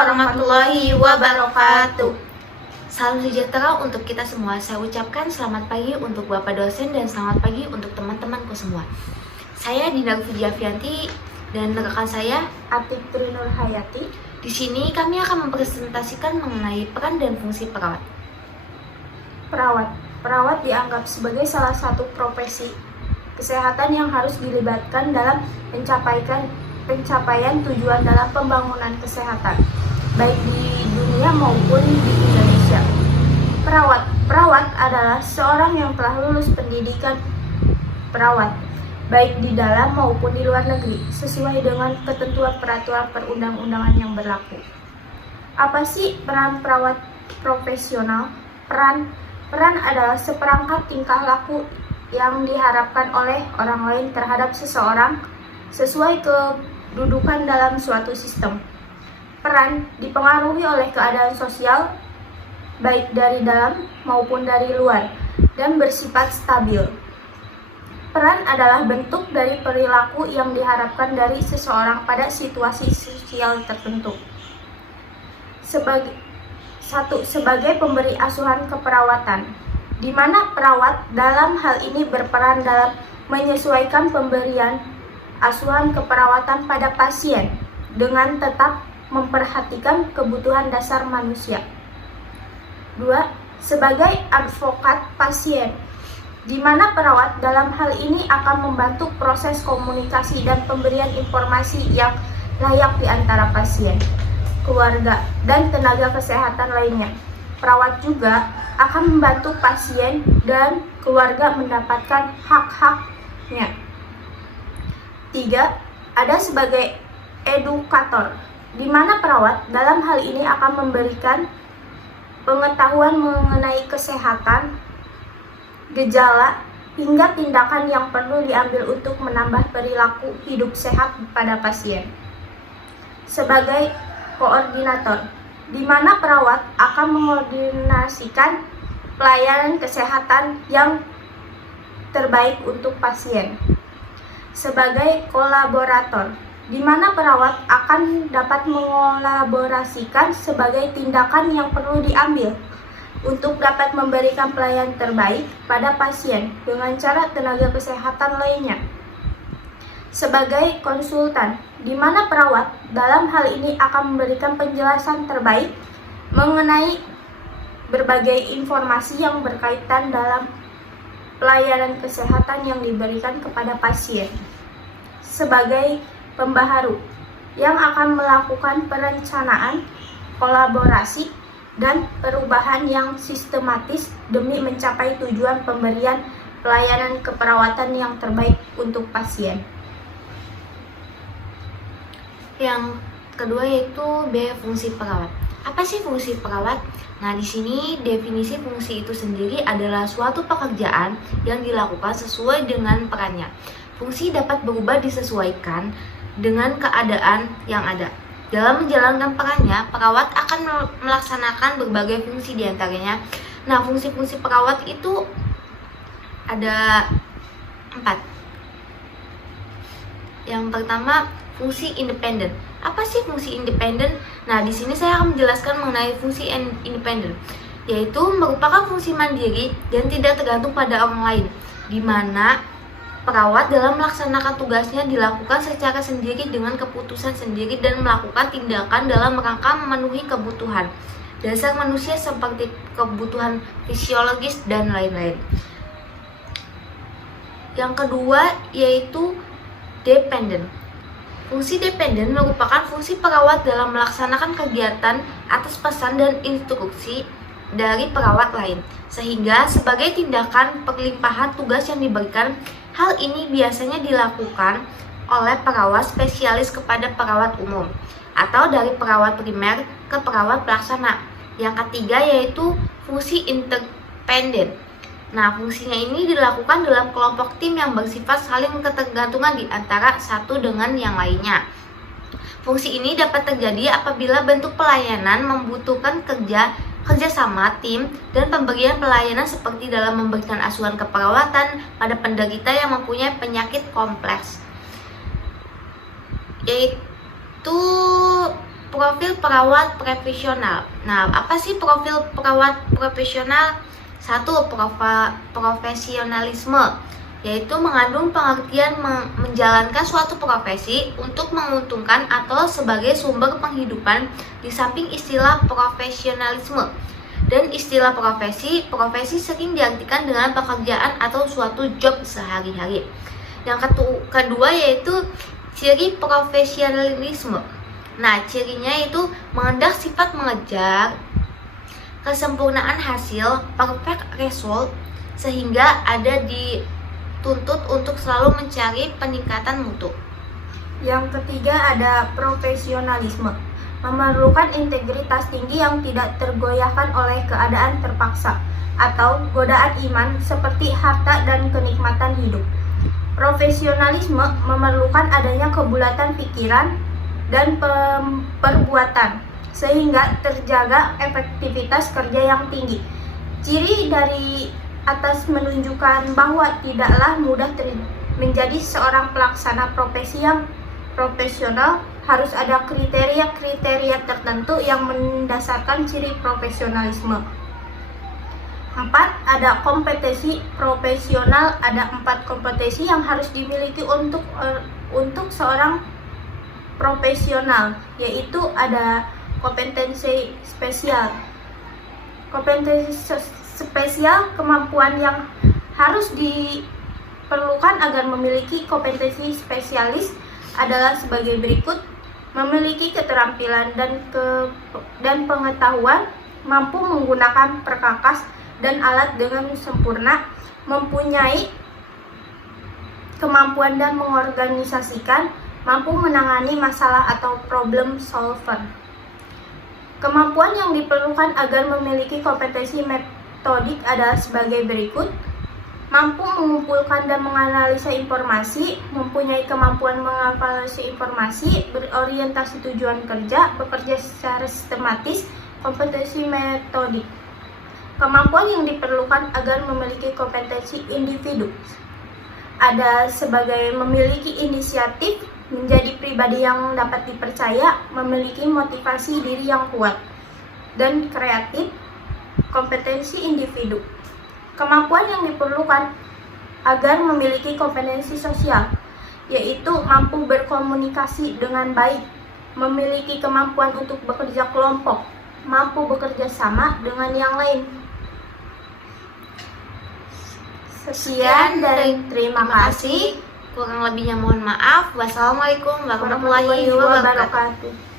warahmatullahi wabarakatuh. Salam sejahtera untuk kita semua. Saya ucapkan selamat pagi untuk Bapak dosen dan selamat pagi untuk teman-temanku semua. Saya Dinda Fijiafianti dan rekan saya Atik Trinur Hayati. Di sini kami akan mempresentasikan mengenai peran dan fungsi perawat. Perawat dianggap sebagai salah satu profesi kesehatan yang harus dilibatkan dalam pencapaian tujuan dalam pembangunan kesehatan, baik di dunia maupun di Indonesia. Perawat adalah seorang yang telah lulus pendidikan perawat, baik di dalam maupun di luar negeri, sesuai dengan ketentuan peraturan perundang-undangan yang berlaku. Apa sih peran perawat profesional? Peran adalah seperangkat tingkah laku yang diharapkan oleh orang lain terhadap seseorang sesuai kedudukan dalam suatu sistem. Peran dipengaruhi oleh keadaan sosial, baik dari dalam maupun dari luar, dan bersifat stabil. Peran adalah bentuk dari perilaku yang diharapkan dari seseorang pada situasi sosial tertentu. Sebagai pemberi asuhan keperawatan, di mana perawat dalam hal ini berperan dalam menyesuaikan pemberian asuhan keperawatan pada pasien dengan tetap memperhatikan kebutuhan dasar manusia. 2. Sebagai advokat pasien, di mana perawat dalam hal ini akan membantu proses komunikasi dan pemberian informasi yang layak di antara pasien, keluarga, dan tenaga kesehatan lainnya. Perawat juga akan membantu pasien dan keluarga mendapatkan hak-haknya. 3. Ada sebagai edukator, di mana perawat dalam hal ini akan memberikan pengetahuan mengenai kesehatan, gejala, hingga tindakan yang perlu diambil untuk menambah perilaku hidup sehat pada pasien. Sebagai koordinator, di mana perawat akan mengkoordinasikan pelayanan kesehatan yang terbaik untuk pasien. Sebagai kolaborator, di mana perawat akan dapat mengolaborasikan sebagai tindakan yang perlu diambil untuk dapat memberikan pelayanan terbaik pada pasien dengan cara tenaga kesehatan lainnya. Sebagai konsultan, di mana perawat dalam hal ini akan memberikan penjelasan terbaik mengenai berbagai informasi yang berkaitan dalam pelayanan kesehatan yang diberikan kepada pasien. Sebagai pembaharu, yang akan melakukan perencanaan, kolaborasi, dan perubahan yang sistematis demi mencapai tujuan pemberian pelayanan keperawatan yang terbaik untuk pasien. Yang kedua yaitu B, fungsi perawat. Apa sih fungsi perawat? Nah, di sini definisi fungsi itu sendiri adalah suatu pekerjaan yang dilakukan sesuai dengan perannya. Fungsi dapat berubah disesuaikan dengan keadaan yang ada. Dalam menjalankan perannya, perawat akan melaksanakan berbagai fungsi diantaranya. Nah, fungsi-fungsi perawat itu ada 4. Yang pertama, fungsi independen. Apa sih fungsi independen? Nah, di sini saya akan menjelaskan mengenai fungsi independen, yaitu merupakan fungsi mandiri dan tidak tergantung pada orang lain, di mana perawat dalam melaksanakan tugasnya dilakukan secara sendiri dengan keputusan sendiri dan melakukan tindakan dalam rangka memenuhi kebutuhan dasar manusia seperti kebutuhan fisiologis dan lain-lain. Yang kedua yaitu dependen. Fungsi dependen merupakan fungsi perawat dalam melaksanakan kegiatan atas pesan dan instruksi dari perawat lain, sehingga sebagai tindakan perlimpahan tugas yang diberikan. Hal ini biasanya dilakukan oleh perawat spesialis kepada perawat umum, atau dari perawat primer ke perawat pelaksana. Yang ketiga yaitu fungsi interdependen. Nah, fungsinya ini dilakukan dalam kelompok tim yang bersifat saling ketergantungan di antara satu dengan yang lainnya. Fungsi ini dapat terjadi apabila bentuk pelayanan membutuhkan kerjasama tim dan pemberian pelayanan seperti dalam memberikan asuhan keperawatan pada penderita yang mempunyai penyakit kompleks. Yaitu Profil perawat profesional. Nah, apa sih profil perawat profesional? Satu, profesionalisme, yaitu mengandung pengertian menjalankan suatu profesi untuk menguntungkan atau sebagai sumber penghidupan di samping istilah profesionalisme. Dan istilah profesi sering diartikan dengan pekerjaan atau suatu job sehari-hari. Yang kedua yaitu ciri profesionalisme. Nah, cirinya itu mengendak sifat mengejar kesempurnaan hasil, perfect result, sehingga ada dituntut untuk selalu mencari peningkatan mutu. Yang ketiga ada profesionalisme, memerlukan integritas tinggi yang tidak tergoyahkan oleh keadaan terpaksa atau godaan iman seperti harta dan kenikmatan hidup. Profesionalisme memerlukan adanya kebulatan pikiran dan perbuatan sehingga terjaga efektivitas kerja yang tinggi. Ciri dari atas menunjukkan bahwa tidaklah mudah menjadi seorang pelaksana profesi yang profesional. Harus ada kriteria-kriteria tertentu yang mendasarkan ciri profesionalisme. 4. Ada kompetensi profesional. Ada 4 kompetensi yang harus dimiliki untuk seorang profesional, yaitu ada kompetensi spesial. Kompetensi spesial, kemampuan yang harus diperlukan agar memiliki kompetensi spesialis adalah sebagai berikut: memiliki keterampilan dan pengetahuan, mampu menggunakan perkakas dan alat dengan sempurna, mempunyai kemampuan dan mengorganisasikan, mampu menangani masalah atau problem solver. Kemampuan yang diperlukan agar memiliki kompetensi metodik adalah sebagai berikut: mampu mengumpulkan dan menganalisa informasi, mempunyai kemampuan menganalisis informasi, berorientasi tujuan kerja, bekerja secara sistematis, kompetensi metodik. Kemampuan yang diperlukan agar memiliki kompetensi individu ada sebagai memiliki inisiatif, menjadi pribadi yang dapat dipercaya, memiliki motivasi diri yang kuat dan kreatif. Kompetensi individu. Kemampuan yang diperlukan agar memiliki kompetensi sosial, yaitu mampu berkomunikasi dengan baik, memiliki kemampuan untuk bekerja kelompok, mampu bekerja sama dengan yang lain. Sekian dan terima kasih. Kurang lebihnya mohon maaf. Wassalamualaikum warahmatullahi wabarakatuh.